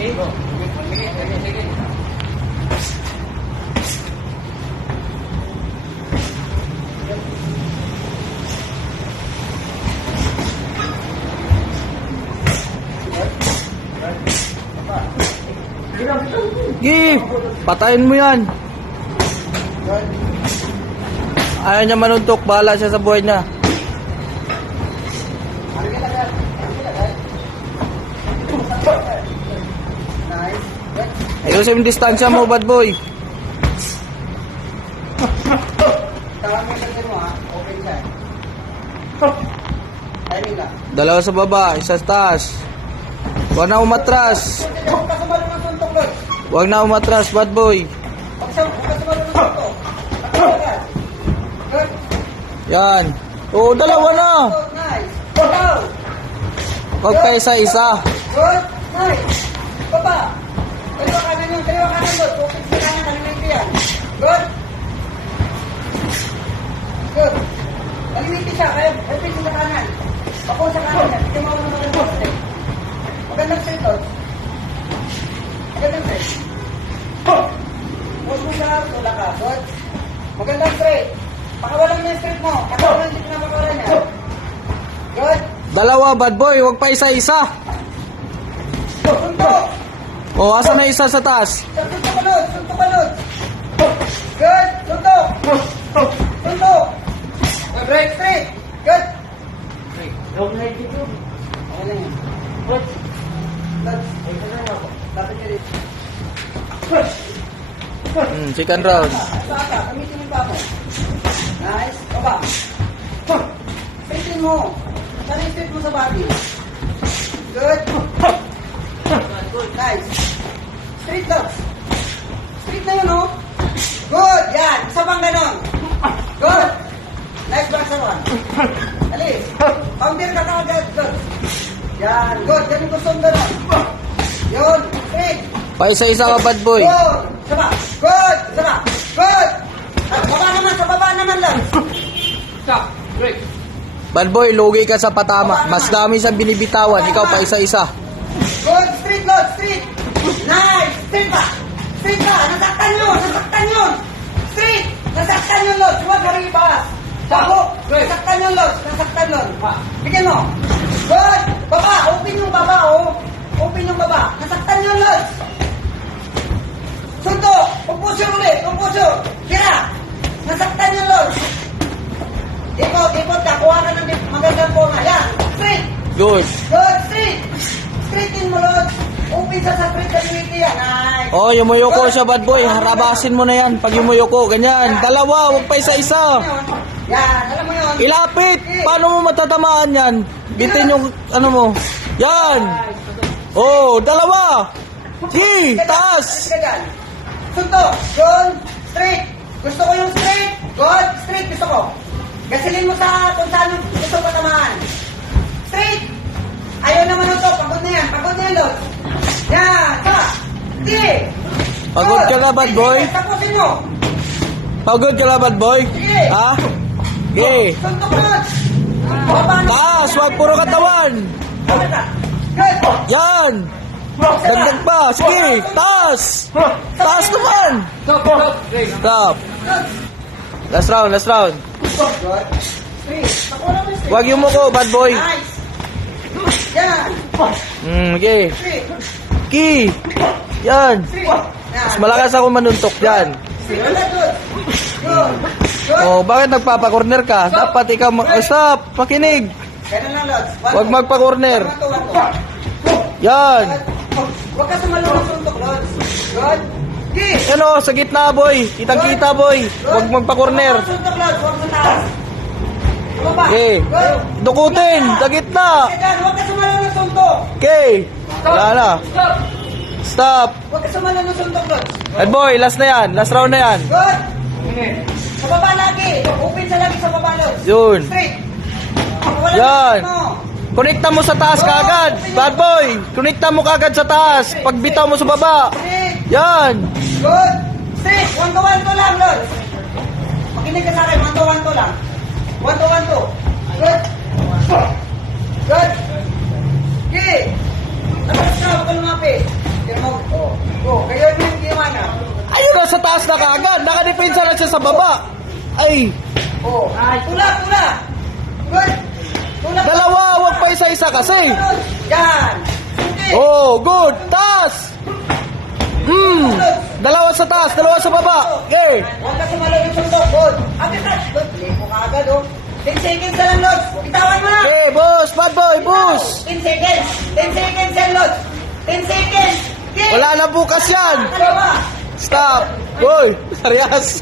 Gi, patayin mo yan. Ayaw niya manuntok, bahala siya sa buhay niya. Ayusin yung distansya mo, bad boy. Dalawa sa baba, isa sa taas. Huwag na umatras. Huwag na umatras, bad boy. Yan. Oo, dalawa na. Huwag pa isa-isa. Good. Nice. Baba. Kaliwa kanan yun. Kaliwa kanan doon. Focus sa kanan. Kalimiti yan. Good. Good. Kalimiti siya. Kaya helpin sa kanan. Ako sa kanan yan. Hindi mo ako naman ang straight. Magandang straight doon. Magandang straight. Push mo siya. Tula ka. Good. Magandang straight. Pakawalan mo yung straight mo. Pakawalan yung pinapakawalan niya. Good. Dalawa, bad boy. Huwag pa isa-isa. Suntok. O, asa na isa sa taas? Suntok balot. Suntok balot. Good. Suntok. Suntok. Break straight. Good. Huwag na dito. Okay lang yan. What? Dapat niya rin. Second round. Saka, gamitin mo pa ako. Nice. Baba. Straightin mo. Saan yung straight mo sa body? Good. Good. Nice. Straight dogs. Straight na yun, oh. Good. Yan. Isa pang ganon. Good. Nice back sa one. Alis. Counter ka agad. Good. Yan. Good. Yan yung gusto mong ganon. Yun. Straight. Pa isa-isa ka, bad boy. Good. Sama. Good. Sama. Good. At baba naman. Sa baba naman lang. Stop. Break. Bad boy, lugi ka sa patama. Mas dami sa binibitawan. Ikaw pa isa-isa. Good. Straight, Lord. Straight. Nice. Straight pa. Straight pa. Nasaktan yun. Nasaktan yun. Straight. Nasaktan yun, Lord. Huwag ka rin ipaas. Sabo. Nasaktan yun, Lord. Nasaktan yun. Bigyan mo. Good. Baba. Open yung baba, oh. Open yung baba. Nasaktan yun, Lord. Sunto. Compulsion ulit. Compulsion. Kira. Nasaktan yun, Lord. Ikot. Ikot ka. Kuha ka ng magandang forma. Yan. Straight. Good. Good. Straight. Straightin mo, Lord. Open sa straight community yan. Nice. Oh, yumuyoko siya, bad boy. Harabasin mo na yan. Pag yumuyoko, ganyan. Dalawa, huwag pa isa-isa. Yan. Alam mo yun. Ilapit. Paano mo matatamaan yan? Bitin yung, ano mo. Yan. Oh, dalawa. Sige, taas. Sunto. Good. Straight. Gusto ko yung straight. Good. Straight. Gusto ko. Gasilin mo sa kung saan gusto ko tamaan. Straight. Ayaw naman ito. Pagod na yan. Pagod na yan, Lord. Yan. Tama. Hindi. Pagod ka na, bad boy? Tapusin mo. Pagod ka na, bad boy? Sige. Ha? Sige. Suntok, Lord. Baba na. Taas, huwag puro katawan. Good. Yan. Dagdag pa. Sige, taas. Taas naman. Stop. Stop. Break. Stop. Good. Last round, last round. Good. Straight. Pakuha mo straight. Huwag yumuko, bad boy. Nice. Yan. Okay. Straight. Ki. Yan. Straight. Yan. Mas malakas ako manuntok dyan. Straight. Good. Good. Good. Oh, bakit nagpapa-corner ka? Dapat ikaw stop, makinig. Ganun lang, Lord. Huwag magpa-corner. Yan. Huwag ka sumalong ng suntok, Lord. Good. Gi. Ano, sa gitna, boy. Kitang-kita, boy. Huwag magpa-corner. Huwag suntok, Lord. Huwag sa taas. Baba. Okay. Good. Dukutin, sa gitna. Kaya huwag ka sumalong ng suntok. Okay. Wala na. Stop. Stop. Huwag ka sumalong ng suntok, Lord. Bad boy, last na yan. Last round na yan. Good. Okay. Sa baba lagi. Open sa lagi sa baba, Lord. Yun. Straight. Wala Yan. mo. Konekta mo sa taas kagad. Bad boy, konekta mo kagad sa taas. Pagbitaw mo sa baba. Straight. Yan. Good. Straight. 1 to 1 to lang, Lord. Makinig ka sa akin. 1 to 1 to lang. 1 to 1 to. Good. Good. Okay. Tapos na. Huwag ka lumapit. Okay. depensa na siya sa baba. Ay, Oh, tulak, tulak. Good. Tulak. dalawa, wag pa isa-isa kasi. Yan. Okay. Oh, good. Taas. Dalawa sa taas, dalawa sa baba. Okay. Huwag ka sumalog yung suntok. Good. Agad na. Good. Lipo ka agad, oh. 10 seconds na lang, Lods. Bitawan mo na. Okay, boss, bad boy, boss. 10 seconds. 10 seconds yan, Lods. 10 seconds. Okay. Wala na bukas yan. Dalawa. Stop. Boy, serious.